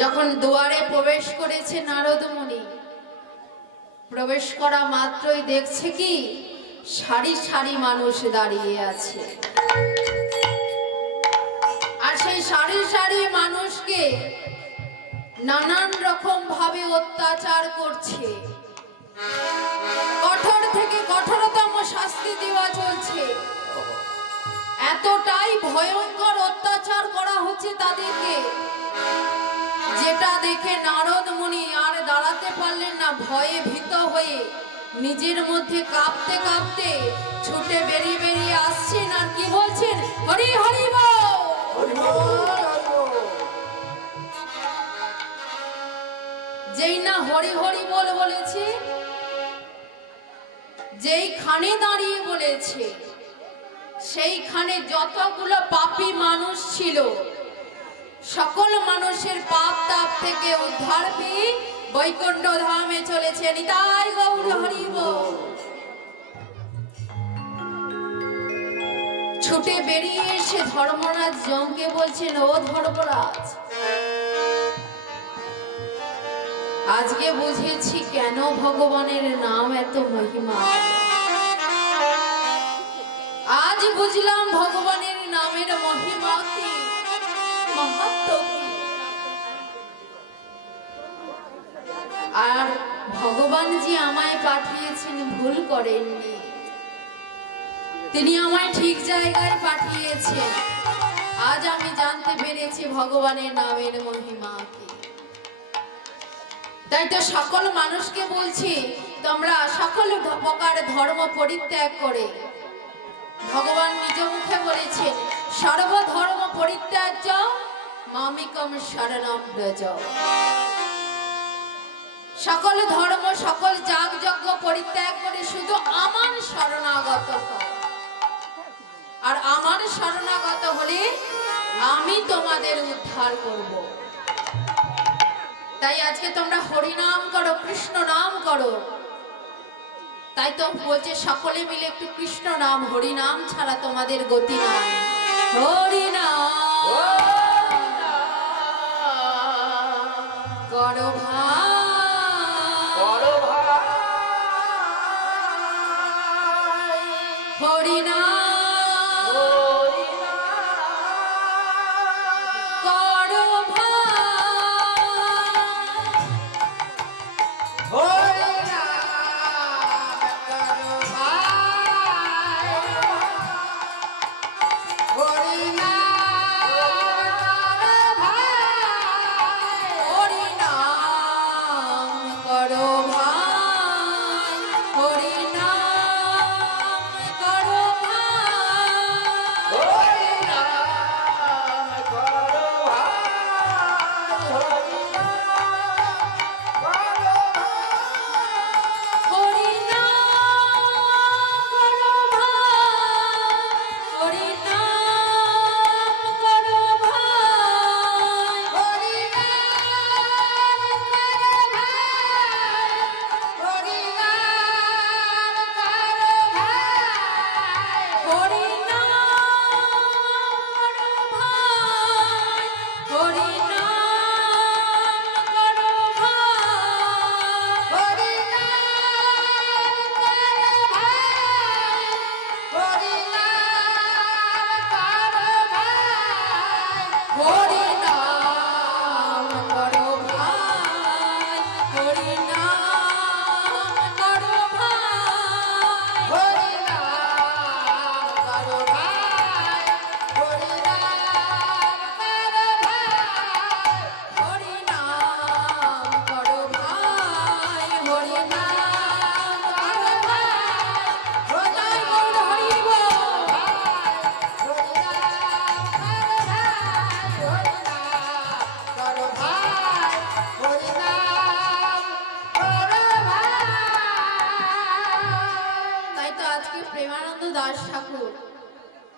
যখন দুয়ারে প্রবেশ করেছে নারদ মুনি, প্রবেশ করা মাত্রই দেখছে কি সারি সারি মানুষ দাঁড়িয়ে আছে। আর সেই সারি সারি মানুষকে নানান রকম ভাবে অত্যাচার করছে, কঠোর থেকে কঠোরতম শাস্তি দেওয়া চলছে। এতটাই ভয়ঙ্কর অত্যাচার করা হচ্ছে তাদেরকে, যেটা দেখে নারদ মুনি আর দাঁড়াতে পারলেন না। ভয়ে ভীত হয়ে নিজের মধ্যে কাঁপতে কাঁপতে ছুটে বেরিয়ে বেরিয়ে আসছেন। আর কি বলছেন? হরি হরি বল। যেই না হরি হরি বল বলেছে, যেইখানে দাঁড়িয়ে বলেছে, সেইখানে যতগুলো পাপী মানুষ ছিল সকল মানুষের পাপ তাপ থেকে উদ্ধার পেয়ে বৈকুণ্ঠ ধামে চলেছে। নিতাই গৌর হরি বল। ছুটে বেরিয়ে এসে ধর্মরাজ যমকে বলছেন, ও ধর্মরাজ, আজকে বুঝেছি কেন ভগবানের নাম এত মহিমা। আজ বুঝলাম ভগবানের নামের মহিমা কি, মাহাত্ম্য কি। আর ভগবান যে আমায় পাঠিয়েছেন ভুল করেননি, তিনি আমায় ঠিক জায়গায় পাঠিয়েছেন। আজ আমি জানতে পেরেছি ভগবানের নামের মহিমা কি। তাই তো সকল মানুষকে বলছি, তোমরা সকল প্রকার ধর্ম পরিত্যাগ করে, ভগবান নিজ মুখে বলেছেন, সর্বধর্ম পরিত্যাজ্য মামিকম শরণম ব্রজ। সকল ধর্ম সকল যাগযজ্ঞ পরিত্যাগ করে শুধু আমার শরণাগত হও। আর আমার শরণাগত হলে আমি তোমাদের উদ্ধার করব। তাই আজকে তোমরা হরি নাম করো, কৃষ্ণ নাম করো। তাই তো বলছে সকলে মিলে একটু কৃষ্ণ নাম, হরি নাম ছাড়া তোমাদের গতি নাই। হরি নাম করো ভাই, হরি নাম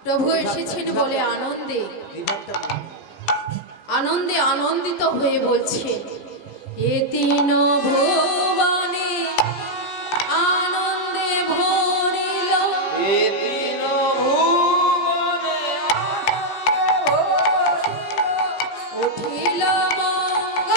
প্রভু এসেছেন বলে আনন্দে আনন্দে আনন্দিত হয়ে বলছেন, এ তিন ভুবনে আনন্দে ভরিল, এ তিন ভুবনে আনন্দে ভরিল, উঠিল মঙ্গল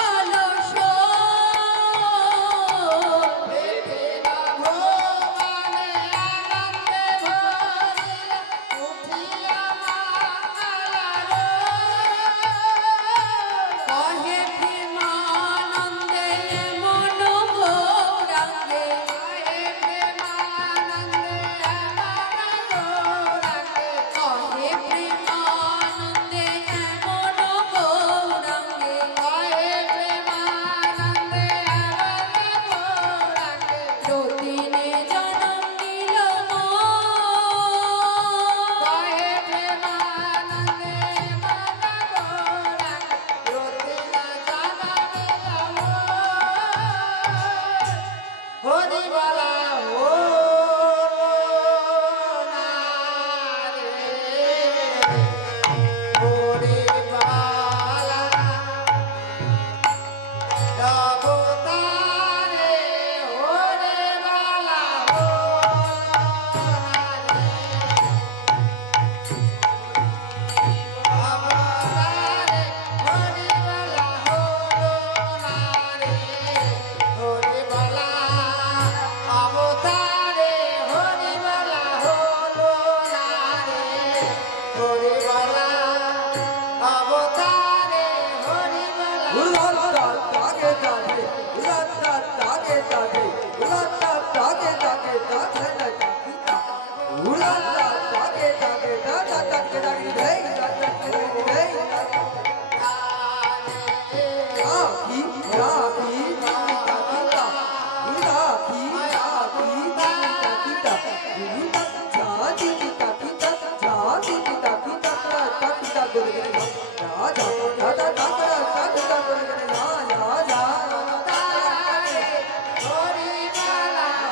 ताके ताके उड़ाता ताके ताके उड़ाता ताके ताके ताके ताके उड़ाता ताके ताके ताके ताके ताके दे दे राखी राखी ताकीता राखी राखी ताकीता जाती ताकीता जाती ताकीता ताकीता गोरे राजा दादा ताकरा ताकरा गोरे राजा राजा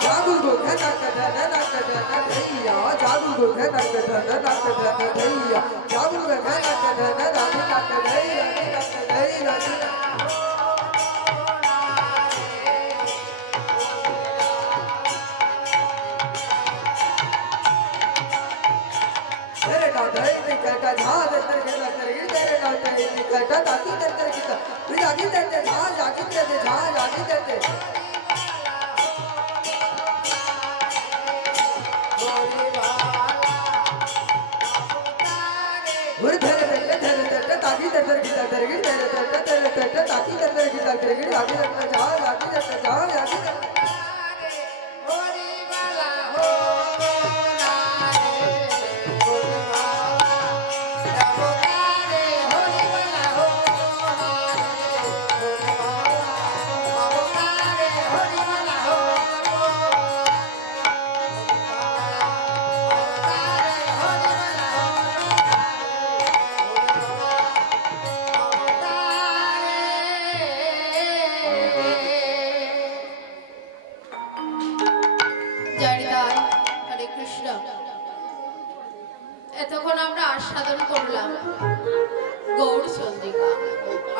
जादू को कहता कहता कहता भैया जादू को कहता कहता कहता भैया जादू को कहता कहता कहता भैया तेरे का दही कहता झाल तेरे कहता तेरे कहता कहता ताकि तेरे कहता फिर आगे तेरे झाल आगे तेरे झाल आगे तेरे ताकि এতক্ষণ আমরা আস্বাদন করলাম গৌর চন্দ্রিকা,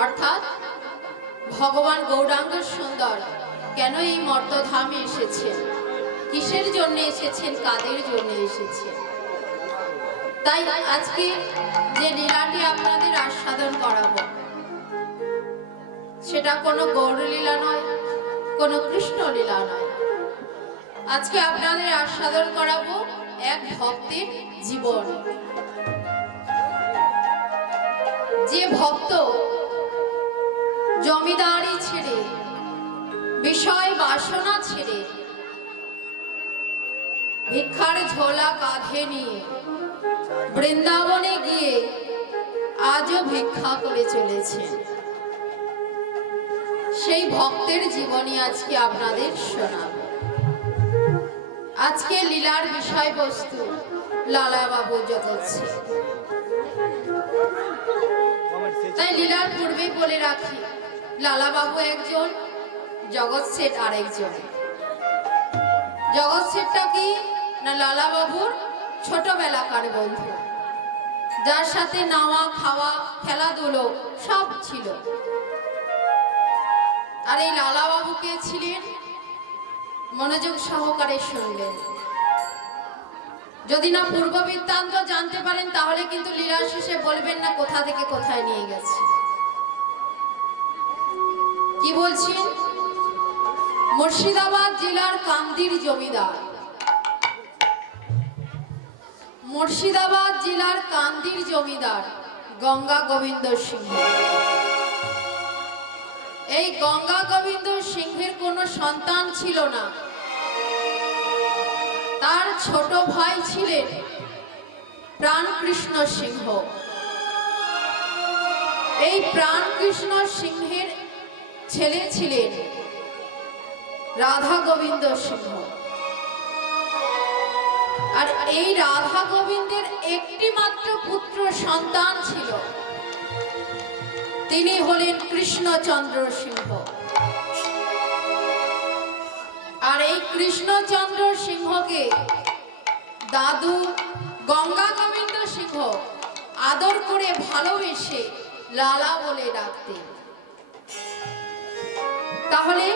অর্থাৎ ভগবান গৌরাঙ্গ সুন্দর কেন এই মর্তধামে এসেছেন, কিসের জন্য এসেছেন, কাদের জন্য এসেছেন। তাই আজকে যে লীলাটি আপনাদের আস্বাদন করাবো সেটা কোনো গৌর লীলা নয়, কোনো কৃষ্ণ লীলা নয়। আজকে আপনাদের আস্বাদন করাবো এক ভক্তের জীবন। যে ভক্ত জমিদারি ছেড়ে, বিষয় বাসনা ছেড়ে, ভিক্ষার ঝোলা কাঁধে নিয়ে বৃন্দাবনে গিয়ে আজও ভিক্ষা করে চলেছে, সেই ভক্তের জীবনী আজকে আপনাদের শোনাব। আজকে লীলার বিষয়বস্তু লালা বাবু জগৎ শেঠ। তাই লীলার পূর্বে বলে রাখি, লালা বাবু একজন, জগৎ শেঠ আরেকজন। জগৎ শেঠটা কি না লালা বাবুর ছোটবেলাকার বন্ধু, যার সাথে নাওয়া খাওয়া খেলাধুলো সব ছিল। আর এই লালা বাবু কে ছিলেন, মনোযোগ সহকারে শুনবেন। যদি না পূর্ব বৃত্তান্ত জানতে পারেন তাহলে কিন্তু লীলার শেষে বলবেন না কোথা থেকে কোথায় নিয়ে গেছে। কি বলছি, মুর্শিদাবাদ জেলার কান্দির জমিদার, মুর্শিদাবাদ জেলার কান্দির জমিদার গঙ্গা গোবিন্দ সিংহ। এই গঙ্গা গোবিন্দ সিংহের কোনো সন্তান ছিল না। তার ছোট ভাই ছিলেন প্রাণকৃষ্ণ সিংহ। এই প্রাণকৃষ্ণ সিংহের ছেলে ছিলেন রাধা গোবিন্দ সিংহ। আর এই রাধা গোবিন্দের একটি মাত্র পুত্র সন্তান ছিল, তিনি হলেন কৃষ্ণচন্দ্র সিংহ। আর এই কৃষ্ণচন্দ্র সিংহকে দাদু গঙ্গা গোবিন্দ সিংহ আদর করে ভালোবেসে লালা বলে ডাকতেন। তাহলে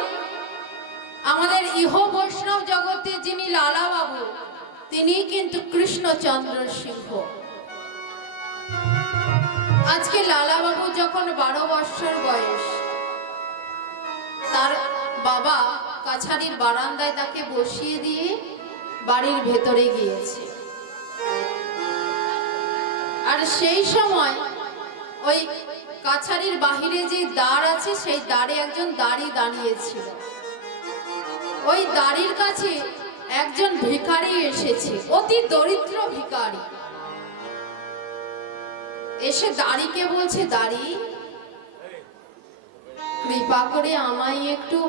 আমাদের ইহ বৈষ্ণব জগতে যিনি লালা বাবু, তিনি কিন্তু কৃষ্ণচন্দ্র সিংহ। আজকে লালা বাবু যখন 12 বছর বয়স, তার বাবা কাছারির বারান্দায় তাকে বসিয়ে দিয়ে বাড়ির ভেতরে গিয়েছে। আর সেই সময় ওই কাছারির বাহিরে যে দ্বার আছে সেই দ্বারে একজন দাঁড়িয়েছিল। ওই দাঁড়ির কাছে একজন ভিখারি এসেছে, অতি দরিদ্র ভিখারি। এসে দাঁড়িকে বলছে, দাঁড়ি, কৃপা করে আমায় একটু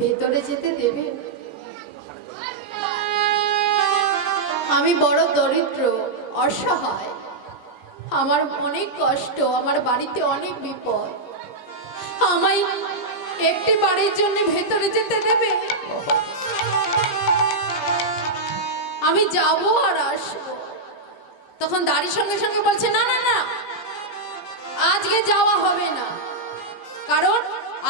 ভেতরে যেতে দেবে? আমি বড় দরিদ্র, অসহায়, আমার অনেক কষ্ট, আমার বাড়িতে অনেক বিপদ, আমায় একটি বাড়ির জন্য ভেতরে যেতে দেবে? আমি যাব আর আসবো। তখন দাঁড়ির সঙ্গে সঙ্গে বলছে, না না না, আজকে যাওয়া হবে না, কারণ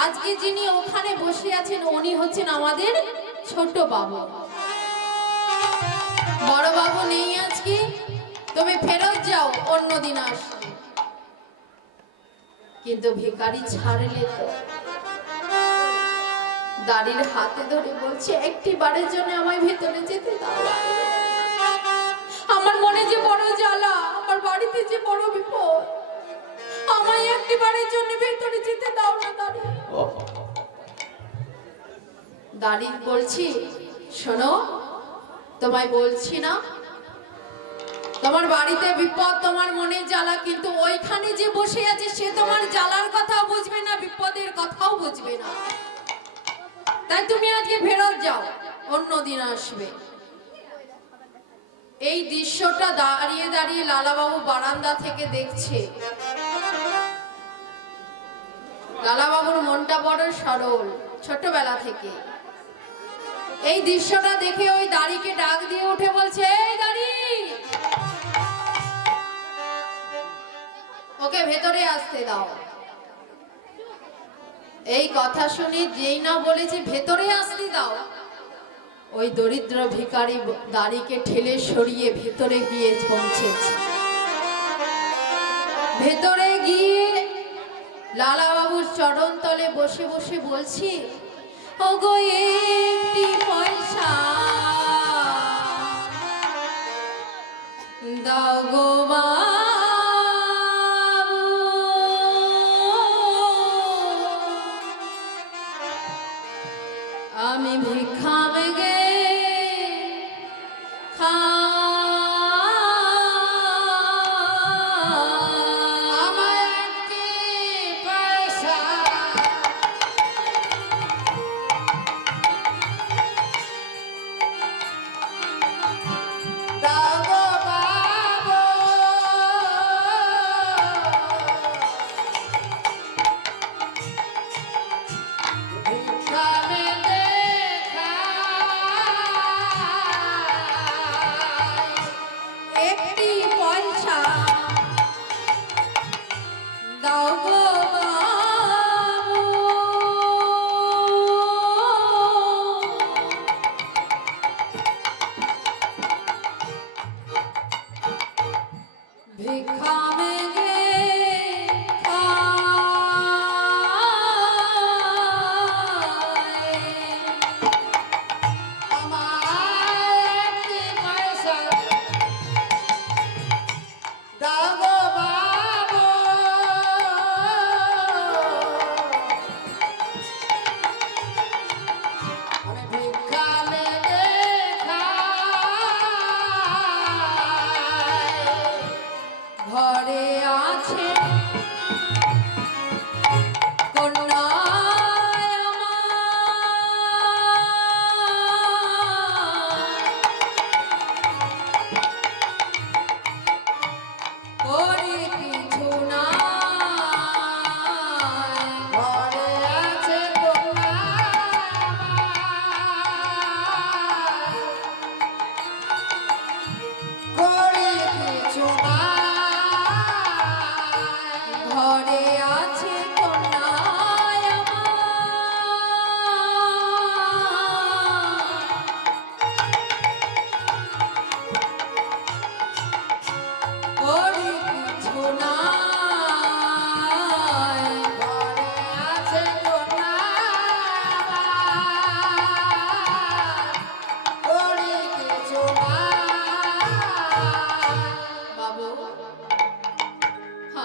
আজকে যিনি ওখানে বসে আছেন উনি হচ্ছেন আমাদের ছোট বাবু। বড় বাবু নেই আজকে, তুমি ফেরত যাও, অন্যদিন আসবে। কিন্তু ভিখারি ছাড়লে তো, দাঁড়ির হাতে ধরে বলছে, একটি বারের জন্য আমায় ভেতরে যেতে দাও। আমার মনে যে বড় জ্বালা, আমার বাড়িতে যে বড় বিপদ, আমায় একটি বারের জন্য ভেতরে যেতে দাও না দাঁড়ি। দাঁড়ি বলছি, শোনো, তোমায় বলছি না তোমার বাড়িতে বিপদ, তোমার মনে জ্বালা, কিন্তু ওইখানে যে বসে আছে সে তোমার জ্বালার কথাও বুঝবে না, বিপদের কথাও বুঝবে না। তাই তুমি আজকে ফেরত যাও, অন্যদিন আসবে। এই দৃশ্যটা দাঁড়িয়ে দাঁড়িয়ে লালাবাবু বারান্দা থেকে দেখছে। লালাবাবুর মনটা বড় সরল, ছোটবেলা থেকে। এই দৃশ্যটা দেখে ওই দাড়িকে ডাক দিয়ে উঠে বলছে, এই দাড়ি, ওকে ভেতরে আসতে দাও। এই কথা শুনে যেই না বলেছে ভেতরে আসতে দাও, ওই দরিদ্র ভিখারি দাড়িকে ঠেলে সরিয়ে ভেতরে গিয়ে পৌঁছেছে। ভেতরে গিয়ে লালাবাবুর চরণ তলে বসে বসে বলছি, ওগো একটি পয়সা দাও গো বাবু, আমি ভিক্ষা মেগে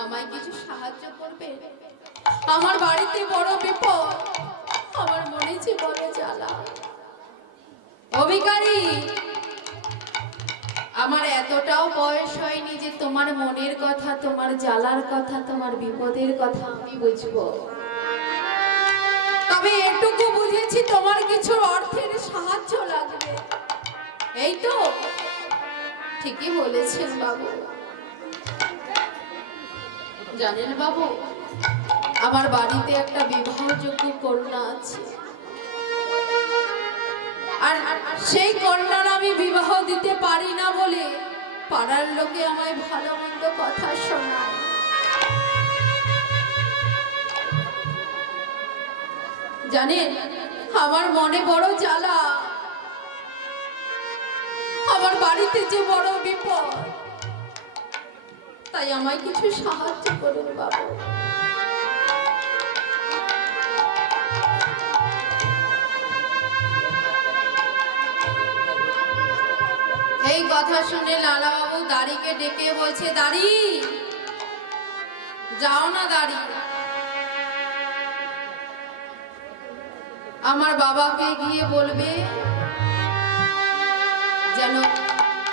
আমায় কিছু সাহায্য করবে? আমার বাড়িতে বড় বিপদ, আমার মনে যে বড় জ্বালা। ও ভিখারি, আমার এতটাও বয়স হয়নি যে তোমার মনের কথা, তোমার জ্বালার কথা, তোমার বিপদের কথা আমি বুঝবো। তবে এটুকু বুঝেছি তোমার কিছু অর্থের সাহায্য লাগবে। এই তো ঠিকই বলেছেন বাবু। জানেন বাবু, আমার বাড়িতে একটা বিবাহযোগ্য কন্যা আছে, আর সেই কন্যার আমি বিবাহ দিতে পারি না বলে পাড়ার লোকে আমায় ভালো মন্দ কথা শোনায়। জানেন, আমার মনে বড় জ্বালা, আমার বাড়িতে যে বড় বিপদ, তাই আমায় কিছু সাহায্য করুন বাবু। এই কথা শুনে লালা বাবু দাড়িকে ডেকে বলছে, দাড়ি যাও না দাড়ি, আমার বাবাকে গিয়ে বলবে যেন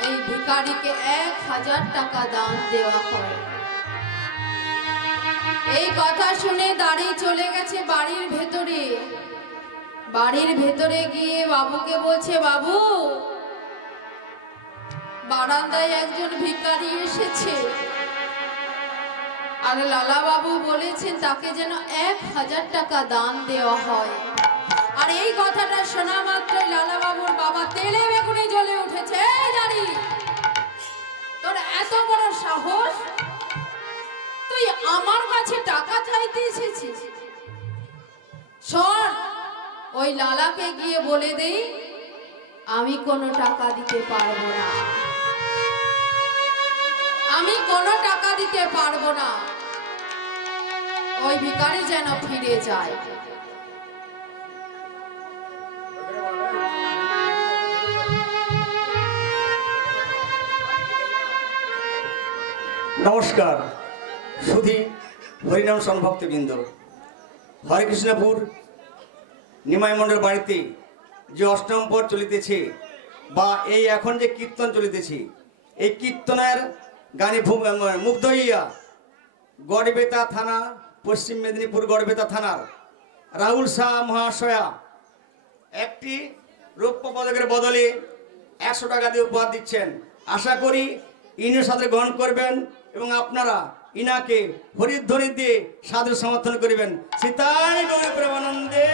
এই ভিখারিকে 1000 টাকা দান দেওয়া হয়। এই কথা শুনে দাড়ি চলে গেছে বাড়ির ভেতরে। বাড়ির ভেতরে গিয়ে বাবুকে বলছে, বাবু বারান্দায় একজন ভিখারি এসেছে, আর লালা বাবু বলেছেন তাকে যেন 1000 টাকা দান দেওয়া হয়। আর এই কথাটা শোনা মাত্র লালা বাবুর বাবা তেলে বেগুনে জ্বলে উঠেছে। এই দাঁড়ি, তোর এত বড় সাহস, তুই আমার কাছে টাকা চাইতে এসেছিস? শোন, ওই লালাকে গিয়ে বলে দেই আমি কোনো টাকা দিতে পারবো না, আমি কোনো টাকা দিতে পারবো না, ওই ভিখারি যেন ফিরে যায়। নমস্কার সুধী হরিনাম সংভক্তবৃন্দ। হরেকৃষ্ণপুর নিমাই মণ্ডল বাড়িতে যে অষ্টম পর চলিতেছে বা এই এখন যে কীর্তন চলিতেছে, এই কীর্তনের গানে মুগ্ধ হইয়া গড়বেতা থানা, পশ্চিম মেদিনীপুর গড়বেতা থানার রাহুল শাহ মহাশয়া একটি রৌপ্য পদকের বদলে 100 টাকা দিয়ে উপহার দিচ্ছেন। আশা করি ইনির সাথে গ্রহণ করবেন এবং আপনারা ইনাকে হরিধ্বনি দিয়ে সাধু সমর্থন করবেন। সীতাই গৌরী প্রেমানন্দে।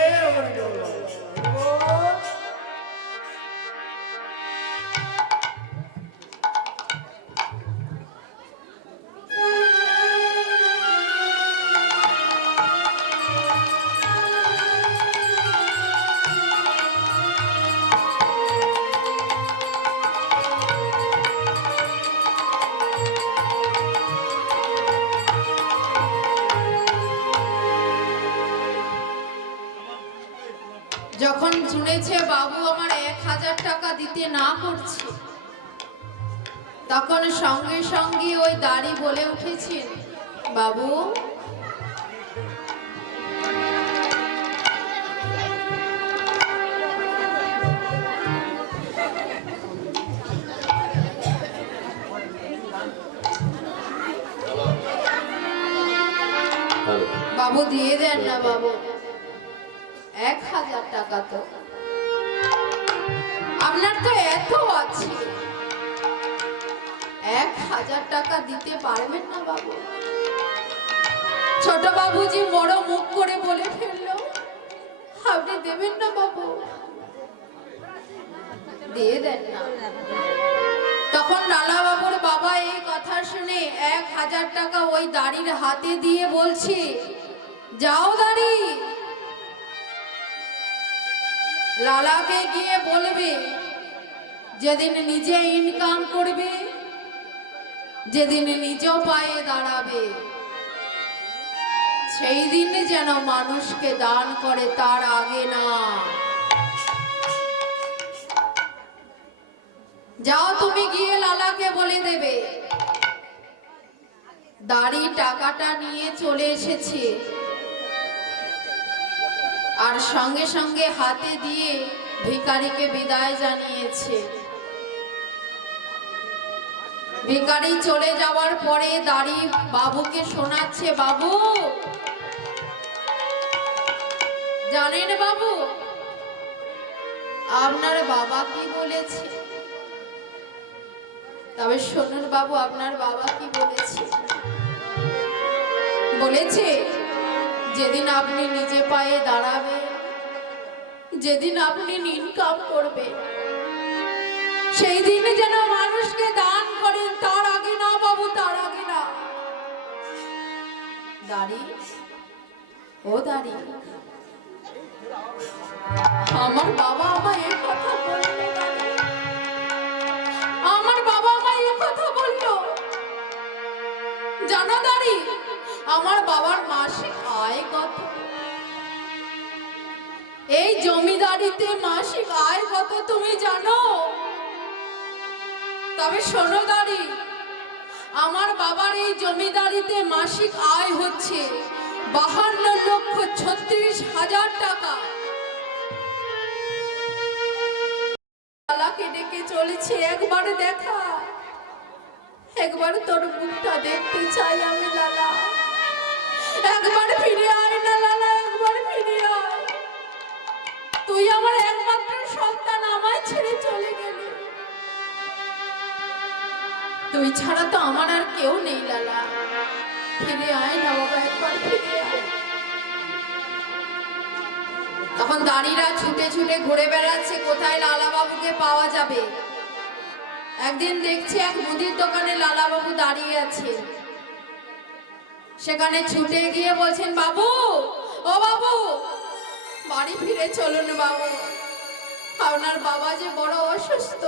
যখন শুনেছে বাবু আমার 1000 টাকা দিতে না করছে, তখন সঙ্গে সঙ্গে ওই দাড়ি বলে উঠেছেন, বাবু বাবু দিয়ে দেন না বাবু, 1000 টাকা তো আপনার তো এত আছে, 1000 টাকা দিতে পারবেন না বাবু? ছোট বাবুজি বড় মুখ করে বলে ফেললো, আপনি দেবেন না বাবু? দিয়ে দেন না। তখন লালা বাবুর বাবা এই কথা শুনে 1000 টাকা ওই দাড়ির হাতে দিয়ে বলছে, যাও দাড়ি, লালাকে গিয়ে বলবে যেদিন নিজে ইনকাম করবে, যেদিন নিজ পায়ে দাঁড়াবে, সেই দিন যেন মানুষকে দান করে, তার আগে না। যাও তুমি গিয়ে লালাকে বলে দেবে দাড়ি টাকাটা নিয়ে চলে এসেছে, আর সঙ্গে সঙ্গে হাতে দিয়ে ভিখারিকে বিদায় জানিয়েছে। ভিখারি চলে যাওয়ার পরে দাড়ি বাবুকে শোনাচ্ছে, বাবু জানেন বাবু, আপনার বাবা কি বলেছে? তবে শুনুন বাবু, আপনার বাবা কি বলেছে? বলেছে যেদিন আপনি নিজে পায়ে দাঁড়াবেন, যেদিন আপনি ইনকাম করবেন, সেই দিন যেন মানুষকে দান করেন, তার আগে না বাবু, তার আগে না। দাড়ি, ও দাড়ি, আমার বাবা আমায় এই কথা বললো, আমার বাবা আমায় এই কথা বললো। জানো দাড়ি, আমার বাবার মাসিক আয় কত? এই জমিদারিতে মাসিক আয় কত তুমি জানো? তবে শোনো দাড়ি, আমার বাবার এই জমিদারিতে মাসিক আয় হচ্ছে 52,36,000 টাকা। লালাকে ডেকে চলেছে, একবার দেখা, একবার তোর মুখটা দেখতে চাই আমি লালা, একবার ফিরে আয় না লালা, একবার ফিরে আয়। তুই আমার একমাত্র সন্তান, আমায় ছেড়ে চলে গেলি, তুই ছাড়া তো আমার আর কেউ নেই লালা, ফিরে আয় না বাবা, একবার ফিরে আয়। তখন দাঁড়িরা ছুটে ছুটে ঘুরে বেড়াচ্ছে কোথায় লালা বাবুকে পাওয়া যাবে। একদিন দেখছে এক মুদির দোকানে লালা বাবু দাঁড়িয়ে আছে, সেখানে ছুটে গিয়ে বলছেন, বাবু, ও বাবু, বাড়ি ফিরে চলুন বাবু, আপনার বাবা যে বড় অসুস্থ,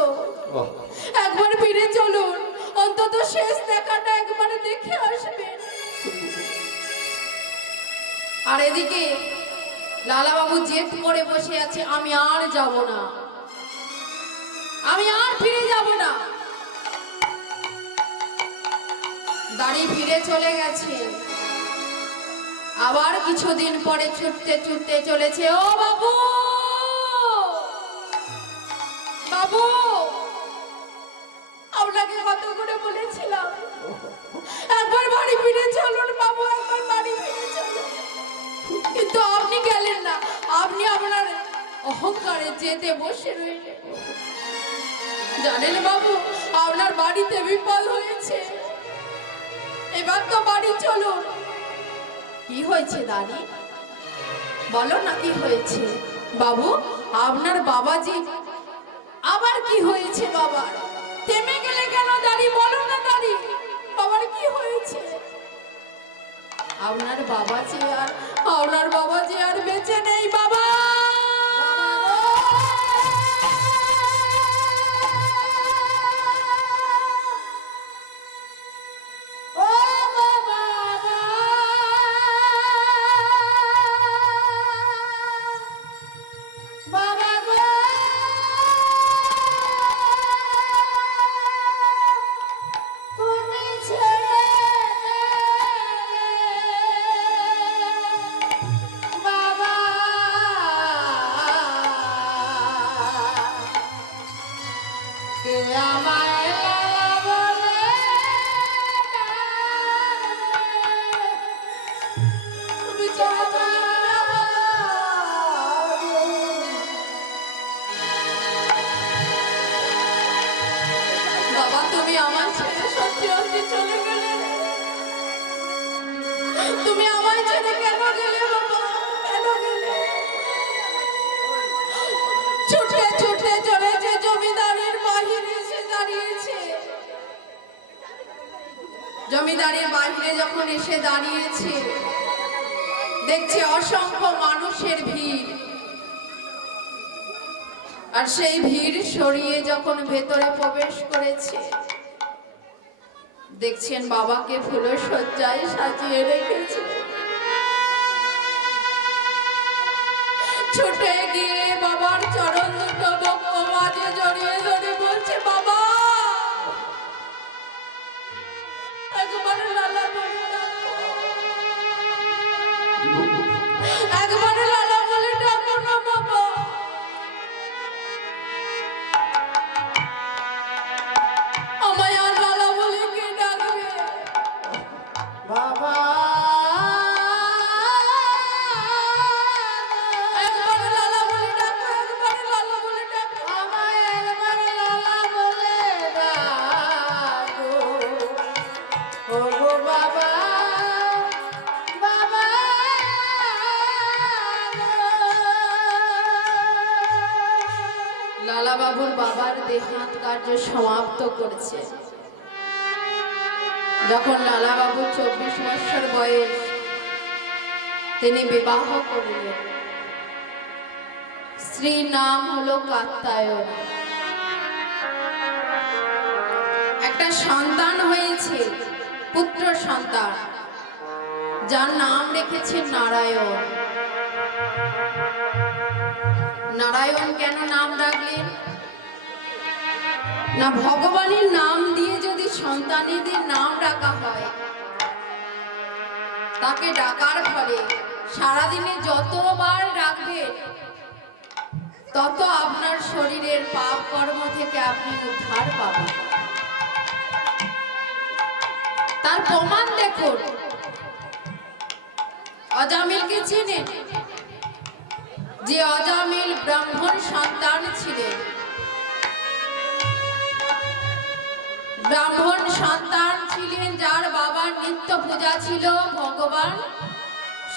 একবার ফিরে চলুন, অন্তত শেষ দেখাটা একবার দেখে আসবেন। আর এদিকে লালা বাবু জেদ করে বসে আছে, আমি আর যাব না, আমি আর ফিরে যাব না। দাড়ি ফিরে চলে গেছে। আবার কিছুদিন পরে ছুটতে ছুটতে চলেছে, ও বাবু, বাবু, আপনাকে কত করে বলেছিলাম একবার বাড়ি ফিরে চলুন বাবু, একবার বাড়ি ফিরে চলুন, কিন্তু আপনি গেলেন না, আপনি আপনার অহংকারে যেতে বসে রইলেন। জানেন বাবু, আপনার বাড়িতে বিপদ হয়েছে, এবার তো বাড়ি চলুন। কি হয়েছে দাদি, বলো না কি হয়েছে? বাবু, আপনার বাবাজি আবার কি হয়েছে? বাবা থেমে গেলে কেন দাদি, বলো না দাদি, বাবার কি হয়েছে? আপনার বাবাজি আর বেঁচে নেই বাবা। তুমি আমার ছেড়ে সত্যি সত্যি চলে গেলে, তুমি আমার ছেড়ে কেন গেলে বাবা, কেন গেলে? ছুটে ছুটে চলেছে, জমিদারের বাহিরে এসে দাঁড়িয়েছে। জমিদারের বাহিরে যখন এসে দাঁড়িয়েছে, দেখছে অসংখ্য মানুষের ভিড়, আর সেই ভিড় সরিয়ে যখন ভেতরে প্রবেশ করেছে, দেখছেন বাবাকে ফুলসজ্জায় সাজিয়ে রেখেছে। ছুটে গিয়ে বাবার চরণ দুটো বক্ষ মাঝে জড়িয়ে ধরে বলছে, বাবা, একবার লালা একবারে লালা বলে ডাকো না বাবা। আমায় আর লালা বলে কে ডাকবে? বাবা একবারে লালা বলে ডাকো, একবারে লালা বলে ডাকো। আমায় একবার লালা বলে ডাকো ও গো বাবা বাবা লালা বাবুর বাবার দেহান্ত কার্য সমাপ্ত করেছে। যখন লালা বাবুর 24 বছর বয়স, তিনি বিবাহ করলেন। স্ত্রীর নাম হলো কাত্যায়ন। একটা সন্তান হয়েছে, পুত্র সন্তান, যার নাম রেখেছেন নারায়ণ। নারায়ণ কেন নাম রাখলেন? না, ভগবানের নাম দিয়ে যদি সন্তানেদের নাম রাখা হয়, তাকে ডাকার ফলে সারাদিনে যতবার ডাকবে তত আপনার শরীরের পাপ কর্ম থেকে আপনি উদ্ধার পাবেন। তার প্রমাণ দেখুন। অজামিলকে চিনেন? যে অজামিল ব্রাহ্মণ সন্তান ছিলেন, ব্রাহ্মণ সন্তান ছিলেন, যার বাবার নিত্য পূজা ছিল ভগবান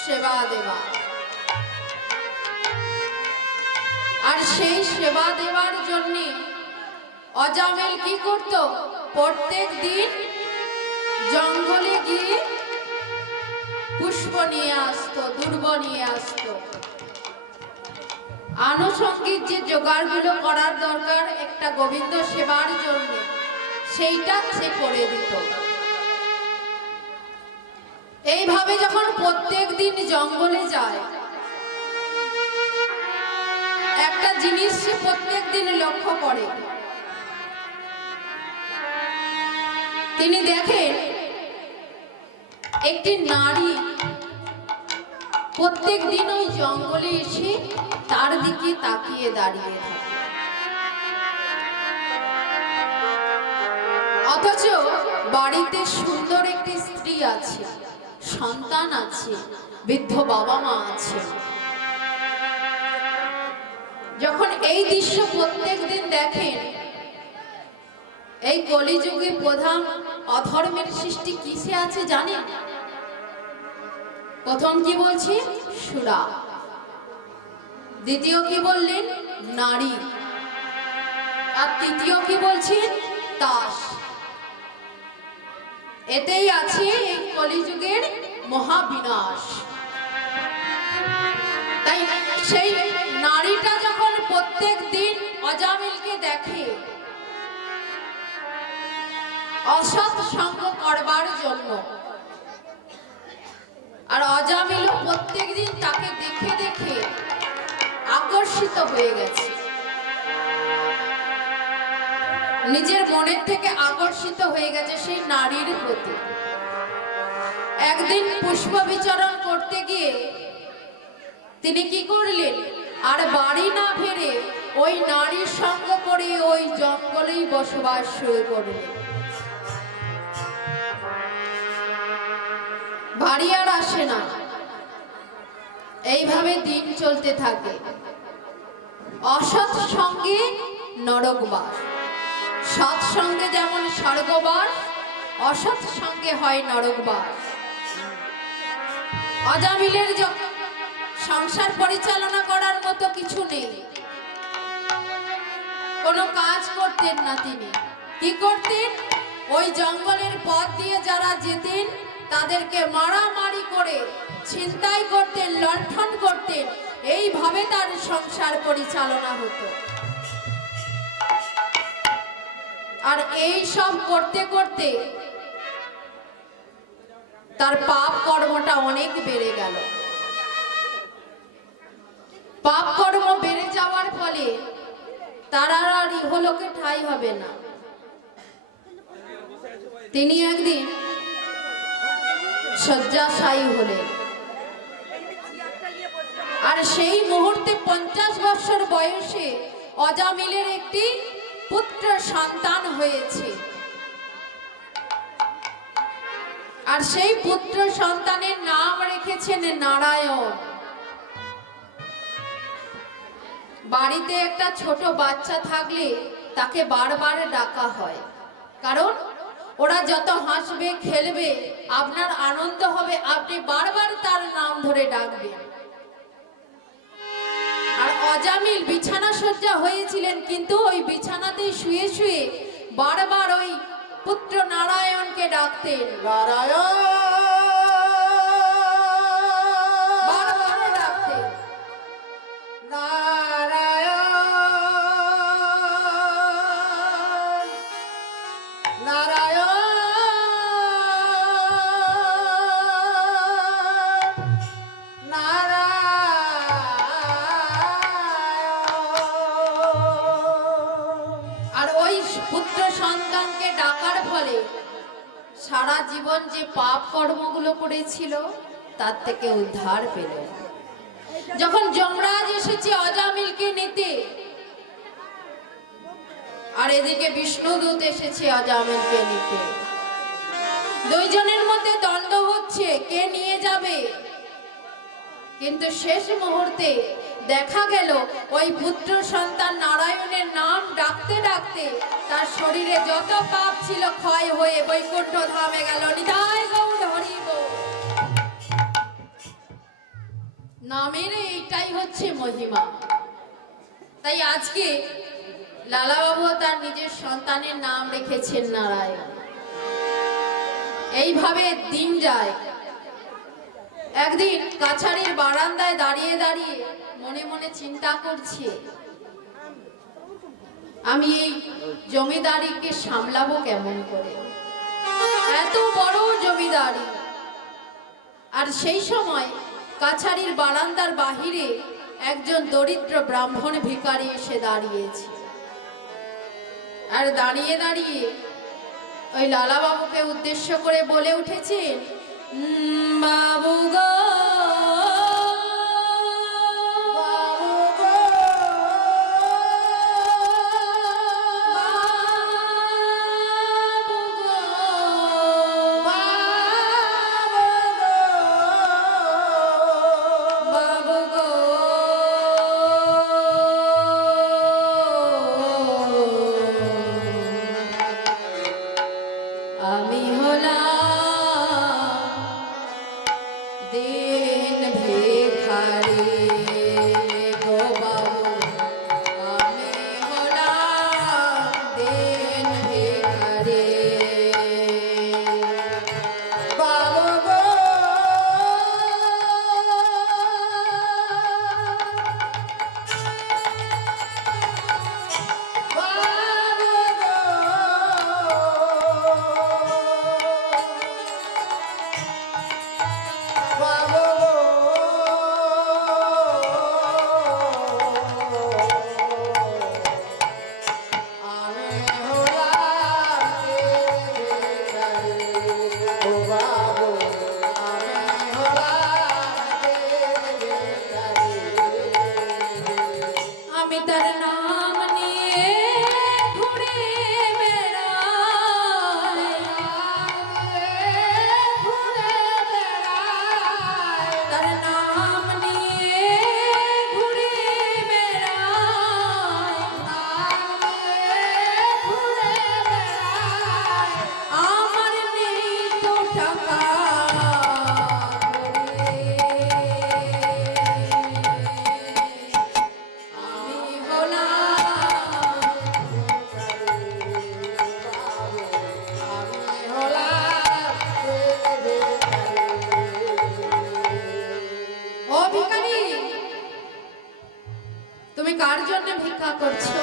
সেবা দেবা। আর সেই সেবা দেওয়ার জন্য অজামিল কি করত? প্রত্যেক দিন জঙ্গলে গিয়ে পুষ্প নিয়ে আসতো, দুর্ব নিয়ে আসতো। আনুষঙ্গিক যে জোগাড়গুলো করার দরকার একটা গোবিন্দ সেবার জন্য, সেইটা সে করে দিত। এইভাবে যখন প্রত্যেক দিন জঙ্গলে যায়, একটা জিনিস সে প্রত্যেক দিন লক্ষ্য করে। তিনি দেখেন একটি নারী প্রত্যেক দিন ওই জঙ্গলে এসে তার দিকে তাকিয়ে দাঁড়িয়ে থাকে। অথচ বাড়িতে সুন্দর একটি স্ত্রী আছে, সন্তান আছে, বৃদ্ধ বাবা মা আছে। যখন এই দৃশ্য প্রত্যেক দিন দেখেন, এই কলিযুগে প্রধান অধর্মের সৃষ্টি কিসে আছে জানেন? প্রথম কি বলছি? সুরা। দ্বিতীয় কি বললেন? নারী। আর তৃতীয় কি বলছেন? তাস। এতেই আছে এই কলিযুগের মহাবিনাশ। তাই সেই নারীটা যখন প্রত্যেক দিন অজামিলকে দেখে অসৎ সঙ্গ করবার জন্য, আর অজামিল প্রত্যেক দিন তাকে দেখে দেখে আকর্ষিত হয়ে গেছে, নিজের মনের থেকে আকর্ষিত হয়ে গেছে সেই নারীর প্রতি। একদিন পুষ্প বিচরণ করতে গিয়ে তিনি কি করলেন? আর বাড়ি না ফিরে ওই নারীর সঙ্গ করে ওই জঙ্গলেই বসবাস শুরু করলেন। বাড়ি আর আসে না। এইভাবে দিন চলতে থাকে। অসৎ সঙ্গে নরকবাস, সৎ সঙ্গে যেমন স্বর্গবাস, অসৎ সঙ্গে হয় নরকবাস। অজামিলের সংসার পরিচালনা করার মতো কিছু নেই, কোনো কাজ করতেন না। তিনি কি করতেন? ওই জঙ্গলের পথ দিয়ে যারা যেতেন তাদেরকে মারামারি করে ছিনতাই করতেন, লণ্ঠন করতেন। এইভাবে তার সংসার পরিচালনা হতো। আর এই সব করতে করতে তার পাপ কর্মটা অনেক বেড়ে গেল। পাপ কর্ম বেড়ে যাওয়ার ফলে তার আর ইহলোকে ঠাঁই হবে না। তিনি একদিন শয্যাশায়ী হলেন। আর সেই মুহূর্তে 50 বছর বয়সে অজামিলের একটি পুত্র সন্তান হয়েছে। আর সেই পুত্র সন্তানের নাম রেখেছেন নারায়ণ। বাড়িতে একটা ছোট বাচ্চা থাকলে তাকে বারবার ডাকা হয়, কারণ ওরা যত হাসবে খেলবে আপনার আনন্দ হবে, আপনি বারবার তার নাম ধরে ডাকবেন। আর অজামিল বিছানা সজ্জা হয়েছিলেন, কিন্তু ওই বিছানাতেই শুয়ে শুয়ে বারবার ওই পুত্র নারায়ণকে ডাকতেন। নারায়ণ বারবার ডাকতেন। নারায়ণ নারায়ণ আর ওই পুত্র সন্তানকে ডাকার ফলে সারা জীবন যে পাপ কর্মগুলো করেছিল তার থেকে উদ্ধার পেল। যখন যমরাজ এসেছে অজামিলকে নিতে, আর এদিকে বিষ্ণুদূত এসেছে অজামিলকে নিতে, দুইজনের মধ্যে দ্বন্দ্ব হচ্ছে কে নিয়ে যাবে। কিন্তু শেষ মুহূর্তে দেখা গেল ওই পুত্র সন্তান নারায়ণের নাম ডাকতে ডাকতে তার শরীরে যত পাপ ছিল ক্ষয় হয়ে বৈকুণ্ঠ ধামে গেল। নিতাই গৌর হরি বল। নামের এইটাই হচ্ছে মহিমা। তাই আজকে লালাবাবু তার নিজের সন্তানের নাম রেখেছেন নারায়ণ। এইভাবে দিন যায়। একদিন কাছারির বারান্দায় দাঁড়িয়ে দাঁড়িয়ে মনে মনে চিন্তা করছে, আমি এই জমিদারিকে সামলাবো কেমন করে, এত বড় জমিদারি। আর সেই সময় কাছারির বারান্দার বাহিরে একজন দরিদ্র ব্রাহ্মণ ভিখারি এসে দাঁড়িয়েছে। আর দাঁড়িয়ে দাঁড়িয়ে ওই লালাবাবুকে উদ্দেশ্য করে বলে উঠেছেন, বাবু গো আমি হলাম দিন ভিখারি গো বাবু, আমি হলাম দিন ভিখারি। বাবু গো আমি তার নাম নিয়ে ঘুরে বেড়াই, তার নাম নিয়ে ঘুরে বেড়াই, আমার নেই তো টাকা আমি ও ভিখারি, তুমি কার জন্য ভিক্ষা করছো?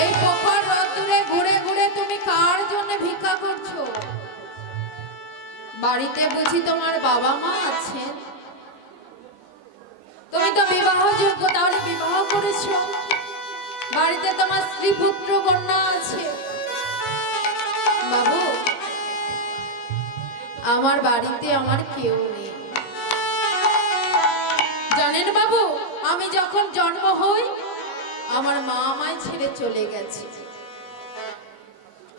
এই পোখর রোদ্দুরে ঘুরে ঘুরে তুমি কার জন্য ভিক্ষা করছো? বাড়িতে বুঝি তোমার বাবা মা আছেন? তুমি তো বিবাহযোগ্য, তাহলে বিবাহ করেছো, বাড়িতে তোমার স্ত্রী পুত্র কন্যা আছে। বাবু, আমার বাড়িতে আমার কেউ নেই, জানেন বাবু, আমি যখন জন্ম হই আমার মা আমায় ছেড়ে চলে গেছে।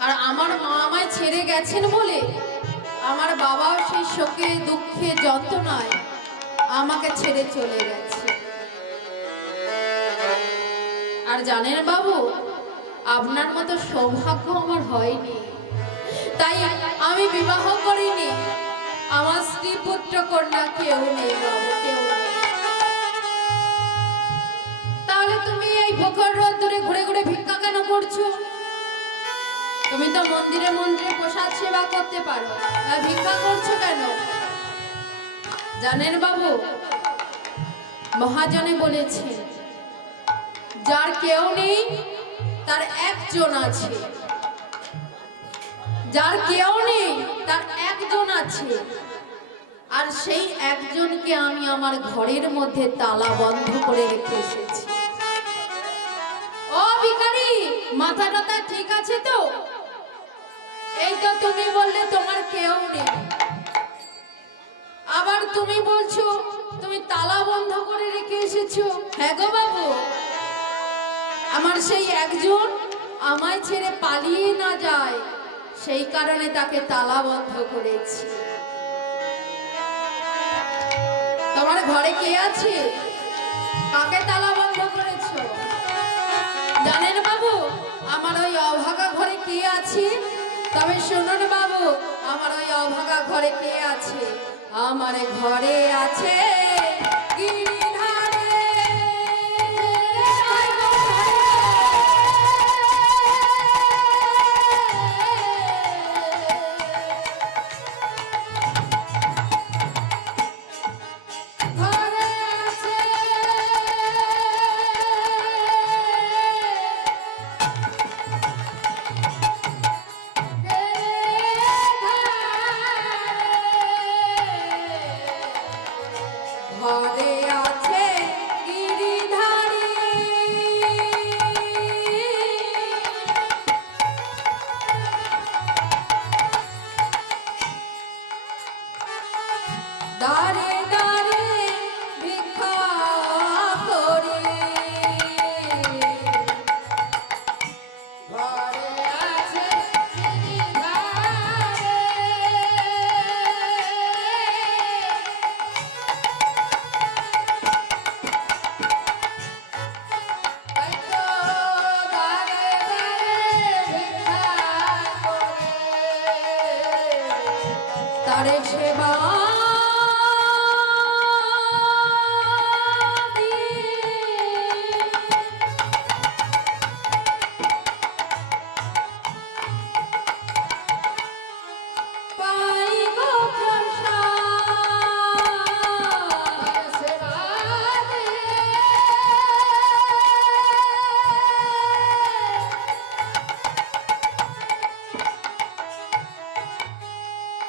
আর আমার মা আমায় ছেড়ে গেছেন বলে আমার বাবাও সেই শোকে দুঃখে যন্ত্রণায় আমাকে ছেড়ে চলে গেছে। আর জানেন বাবু, আপনার মতো সৌভাগ্য আমার হয়নি, তাই আমি বিবাহ করিনি। আমার স্ত্রী পুত্র কন্যা কেউ নেই বাবু, কেউ নেই। তাহলে তুমি এই প্রখর রোদ্দুরে ঘুরে ঘুরে ভিক্ষা কেন করছো? তুমি তো মন্দিরে মন্দিরে প্রসাদ সেবা করতে পারো, আর ভিক্ষা করছো কেন? জানেন বাবু, মহাজনে বলেছে যার কেউ নেই তার একজন আছে, যার কেউ নেই তার একজন আছে। আর সেই একজনকে আমি আমার ঘরের মধ্যে তালা বন্ধ করে রেখে এসেছি। ও ভিখারি, মাথা টাথা ঠিক আছে তো? এই তো তুমি বললে তোমার কেউ নেই, আবার তুমি বলছো তুমি তালা বন্ধ করে রেখে এসেছো। হ্যাঁ গো বাবু, আমার সেই একজন আমায় ছেড়ে পালিয়ে না যায়, সেই কারণে তাকে তালা বন্ধ করেছি। তোমার ঘরে কে আছে? কাকে তালা বন্ধ করেছো? জানেন বাবু, আমার ওই অভাগা ঘরে কে আছে? তবে শুনুন বাবু, আমার ওই অভাগা ঘরে কে আছে? আমার ঘরে আছে গিরিধারে। ঘরে আছে ঘরে আছে গিরিধারী। দাঁড়ে দাঁড়ে ভিক্ষা করি, ঘরে আছে গিরিধারে। তারে সেবা পাই গো প্রসাদ সেবা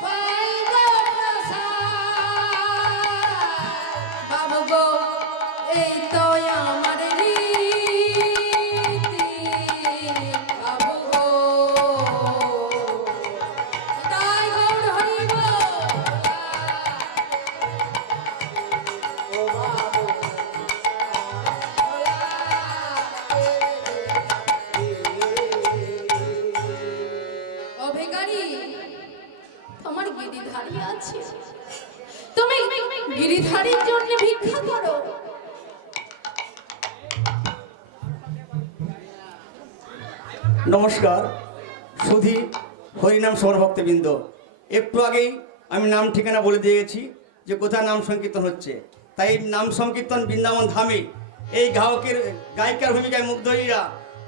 পাই গো প্রসাদ। বাবু গো, এই তো আমার রীতি। বাবু গো, তাই গৌর হরিব। ও বাবু, ও ভিখারি, তোমার গিরিধারী আছে, তুমি গিরিধারীর জন্য ভিক্ষা করো। নমস্কার সুধী হরিনাম সৌরভক্তবৃন্দ। একটু আগেই আমি নাম ঠিকানা বলে দিয়েছি যে কোথায় নাম সংকীর্তন হচ্ছে। তাই এই নাম সংকীর্তন বৃন্দাবন ধামে এই গায়িকার ভূমিকায় মুগ্ধ হইয়া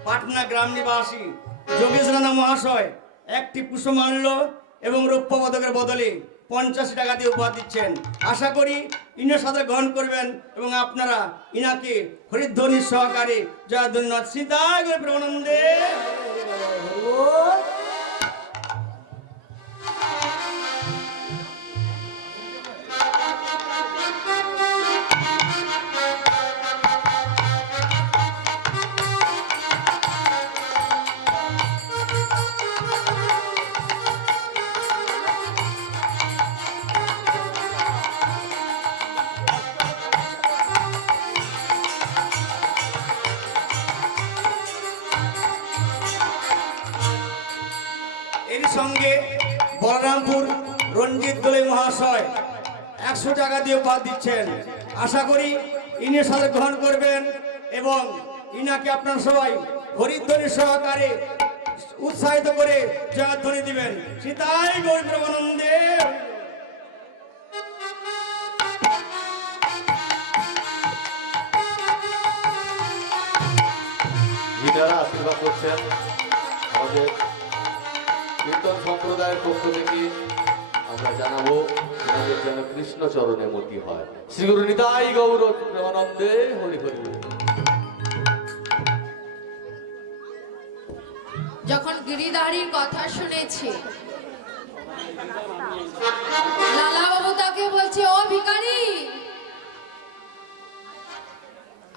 পাটনা গ্রাম নিবাসী যোগেশ রানা মহাশয় একটি পুষ্পমাল্য এবং রৌপ্য পদকের বদলে 85 টাকা দিয়ে উপহার দিচ্ছেন। আশা করি ইনার সাথে গ্রহণ করবেন এবং আপনারা ইনাকে হরিধ্বনি সহকারে জয় ধন্যবাদ সীতায় প্রেমানন্দে। বলরামপুর রঞ্জিত দোলে মহাশয় 100 টাকা দিয়ে উপহার দিচ্ছেন। আশা করি ইনি সাথে গ্রহণ করবেন এবং ইনাকে আপনারা সবাই হরিধ্বনি সহকারে উৎসাহিত করে জয়ধ্বনি দিবেন। সীতাই গৌর প্রেমানন্দে। যিনারা আশীর্বাদ করছেন আমাদের কীর্তন সম্প্রদায়ের পক্ষ থেকে আমরা জানাবো আমাদের যেন কৃষ্ণ চরণে মতি হয়। শ্রী গুরু নিতাই গৌর প্রেমানন্দে হরি হরি। যখন গিরিধারীর কথা শুনেছে, লালা বাবু তাকে বলছে, ও ভিখারি,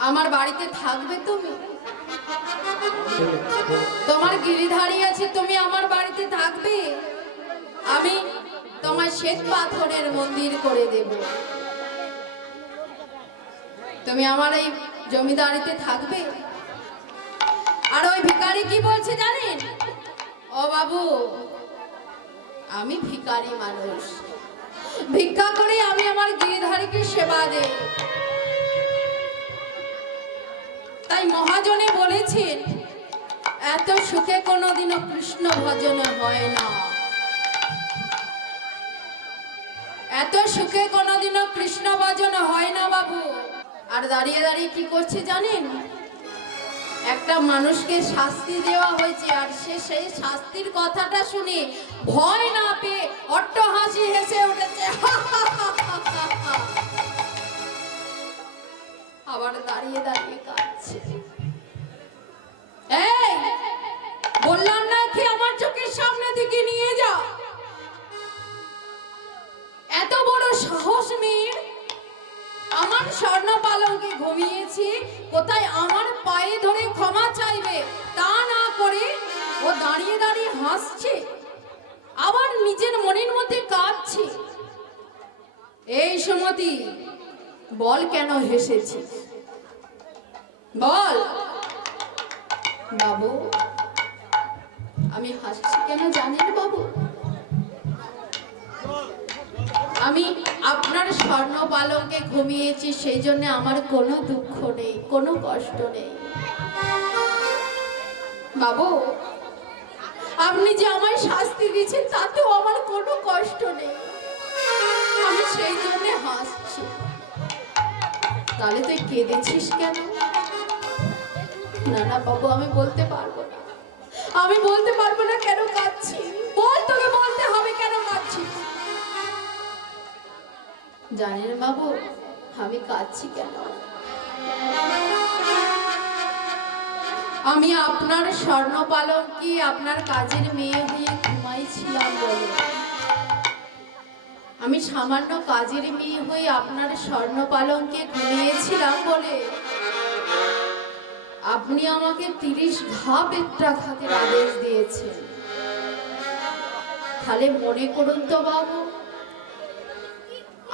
আমার বাড়িতে থাকবে তুমি? তোমার গিরিধারী আছে, তুমি আমার বাড়িতে থাকবে? আমি তোমার শ্বেত পাথরের মন্দির করে দেব, তুমি আমার এই জমিদারিতে থাকবে? আর ওই ভিখারি কি বলছে জানেন? ও বাবু, আমি ভিখারি মানুষ, ভিক্ষা করে আমি আমার গিরিধারীকে সেবা দেই। তাই মহাজনে বলেছেন, এত সুখে কোনোদিনও কৃষ্ণ ভজন হয় না, এত সুখে কোনোদিনও কৃষ্ণ ভজন হয় না বাবু। আর দাঁড়িয়ে দাঁড়িয়ে কি করছে জানেন? একটা মানুষকে শাস্তি দেওয়া হয়েছে, আর সে সেই শাস্তির কথাটা শুনে ভয় না পেয়ে অট্টহাসি হেসে উঠেছে। আবার দাঁড়িয়ে দাঁড়িয়ে কাঁদছে। এই, বললাম না কি আমার চোখের সামনে থেকে নিয়ে যা? এত বড় সাহস মেয়ের! আমার স্বর্ণ পালঙ্কে ঘুমিয়েছি, কোথায় আমার পায়ে ধরে ক্ষমা চাইবে, তা না করে ও দাঁড়িয়ে দাঁড়িয়ে হাসছে, আবার নিজের মনের মধ্যে কাঁদছে। এই সুমতি, বল কেন হেসেছিস? বল। বাবু, আমি হাসছি কেন জানেন বাবু? আমি আপনার স্বর্ণ পালঙ্কে ঘুমিয়েছি, সেই জন্য আমার কোনো দুঃখ নেই, কোনো কষ্ট নেই। বাবু, আপনি যে আমায় শাস্তি দিচ্ছেন তাতেও আমার কোনো কষ্ট নেই, আমি সেই জন্য হাসছি। তাহলে তুই কেঁদেছিস কেন? না না বাবু, আমি বলতে পারবো না, আমি বলতে পারবো না কেন কাঁদছি। বল, তোকে বলতে হবে কেন কাঁদছি। জানেন বাবু, আমি কাঁদছি কেন? আমি আপনার স্বর্ণ পালঙ্কে আপনার কাজের মেয়ে হয়ে ঘুমাইছিলাম বলে, আমি সামান্য কাজের মেয়ে হয়ে আপনার স্বর্ণ পালঙ্কে ঘুমিয়েছিলাম বলে আপনি আমাকে 30 ঘা পেট্রাঘাতের আদেশ দিয়েছেন। তাহলে মনে করুন তো বাবু,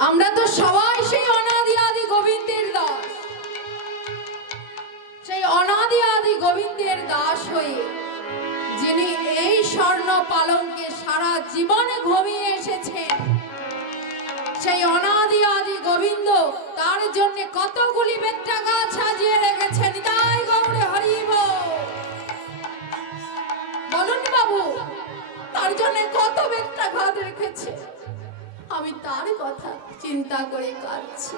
আমরা তো সবাই সেই অনাদি আদি গোবিন্দের দাস, সেই অনাদি আদি গোবিন্দের দাস হয়ে যিনি এই স্বর্ণ পালঙ্কে সারা জীবনে ঘুমিয়ে এসেছেন, সেই অনাদি আদি গোবিন্দ তার জন্য কতগুলি বেত্রাঘাত সাজিয়ে রেখেছেন। তাই গৌরে হরিব বলুন বাবু, তার জন্য কত বেত্রাঘাত রেখেছে, আমি তার কথা চিন্তা করে কাঁদছি।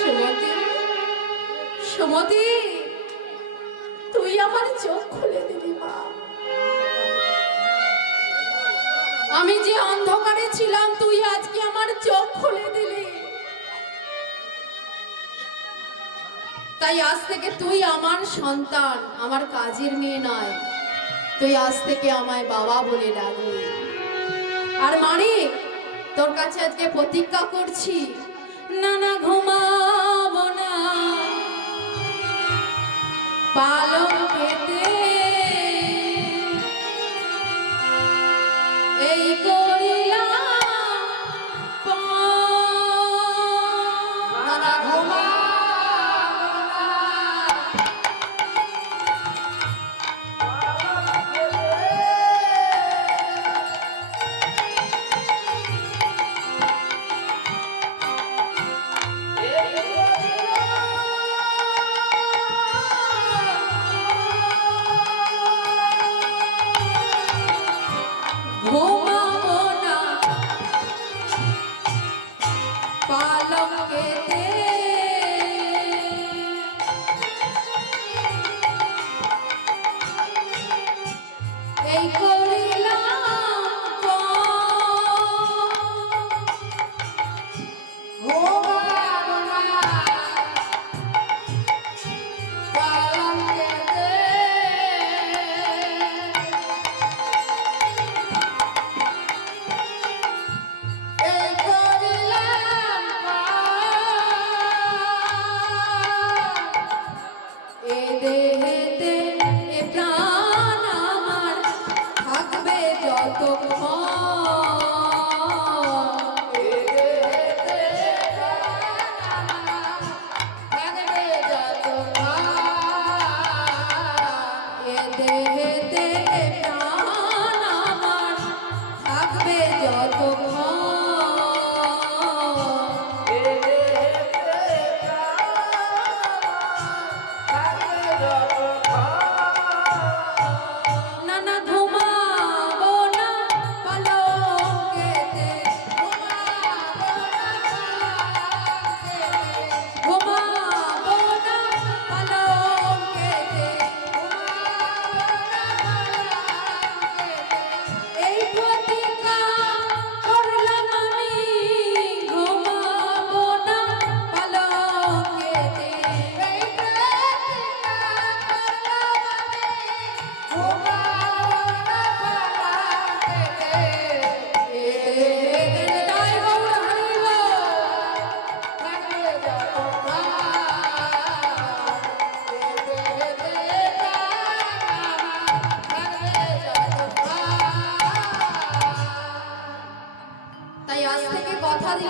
সুমতি, সুমতি, তুই আমার চোখ খুলে দিলি মা। আমি যে অন্ধকারে ছিলাম, তুই আজকে আমার চোখ খুলে দিলি। তাই আজ থেকে তুই আমার সন্তান, আমার কাজের মেয়ে নয়, তুই আজ থেকে আমায় বাবা বলে ডাকবি। আর মানে তোর কাছে আজকে প্রতিজ্ঞা করছি, না না ঘুমাবো না পালঙ্কেতে, এই করিলাম না না ঘুমাবো না।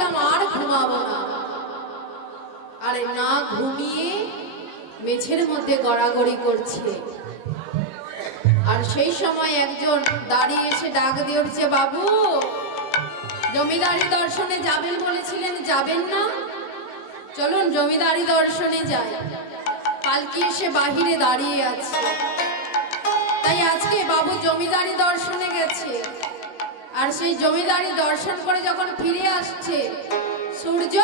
বলেছিলাম আর ঘুমাবো না। আরে না ঘুমিয়ে মেঝের মধ্যে গড়াগড়ি করছে। আর সেই সময় একজন দাঁড়িয়ে এসে ডাক দিয়ে উঠছে, বাবু জমিদারি দর্শনে যাবেন বলেছিলেন, যাবেন না? চলুন জমিদারি দর্শনে যাই। পালকি এসে বাহিরে দাঁড়িয়ে আছে, তাই আজকে বাবু জমিদারি দর্শনে গেছে। আর সেই জমিদারি দর্শন করে যখন ফিরে আসছে, সূর্য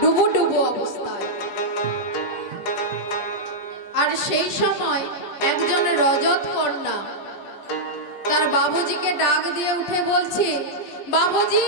ডুবু ডুবু অবস্থায়। আর সেই সময় একজন রজত কন্যা তার বাবুজিকে ডাক দিয়ে উঠে বলছে, বাবুজি